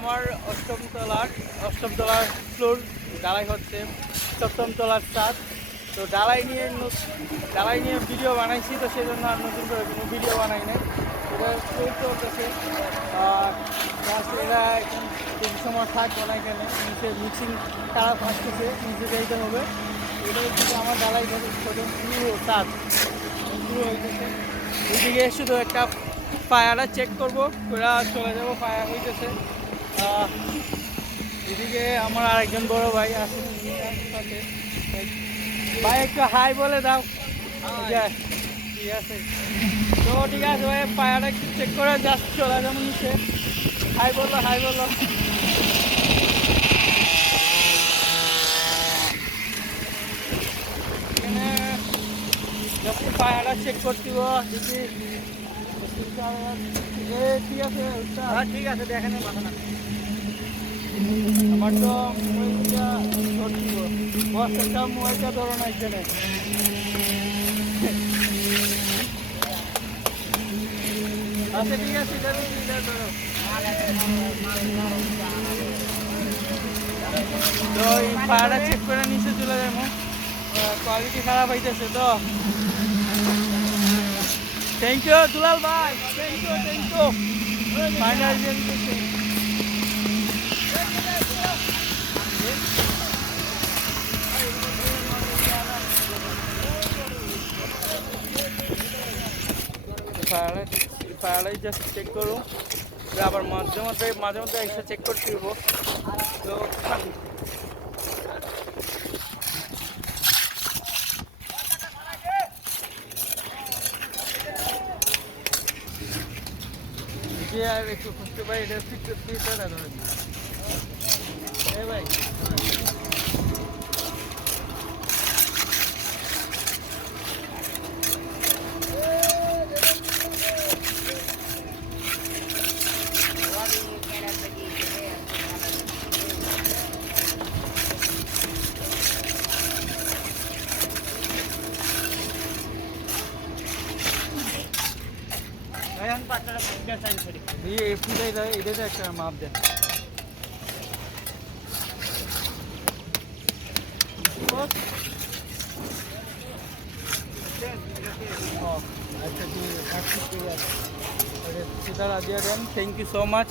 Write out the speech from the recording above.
আমার অষ্টম তলার ফ্লোর ঢালাই হচ্ছে, সপ্তম তলার ছাদ। তো ঢালাই নিয়ে ভিডিও বানাইছি, তো সেই জন্য আর নতুন করে কোনো ভিডিও বানাই নাই। এটা ফ্লোর চলতেছে, এরা এখন কিছু সময় থাকবো না এখানে, নিচে মিক্সিং খারাপ আসতেছে, নিচে যাইতে হবে। এটা হচ্ছে আমার ঢালাই শুরু হইতেছে। এদিকে শুধু একটা পায়াটা চেক করবো, ওরা চলে যাবো, পায়া হইতেছে। এদিকে আমার আরেকজন বড় ভাই আছে সাথে। ভাই একটু হাই বলে দাও। ঠিক আছে, তো ঠিক আছে ভাই, পায়াটা একটু চেক করে জাস্ট চলে যাবো নিচে। হাই বললো। এখানে জাস্ট পায়াটা চেক করতে দেখি। ঠিক আছে, ঠিক আছে, দেখেন মাথা না। আমার তো মোবাইলটা ধরছিল, বস্তাটা মোবাইলটা ধরো না এখানে। আচ্ছা ঠিক আছে, ধরো। তো এই পায়াটা চেক করে নিচে চলে যাবো, কোয়ালিটি খারাপ হইতেছে তো। থ্যাংক ইউ দুলাল ভাই, থ্যাংক ইউ। ফাইনাল ফায়ারলাই জাস্ট চেক করুন, আবার মাঝে মধ্যে এসে চেক করতে হইব। তো আর একটু খুঁজতে পাই, এটা ফিটটা না ধরেন ভাই। এটা একটা মাপ দেন। আচ্ছা, দিয়ে দেন, থ্যাংক ইউ সো মাচ।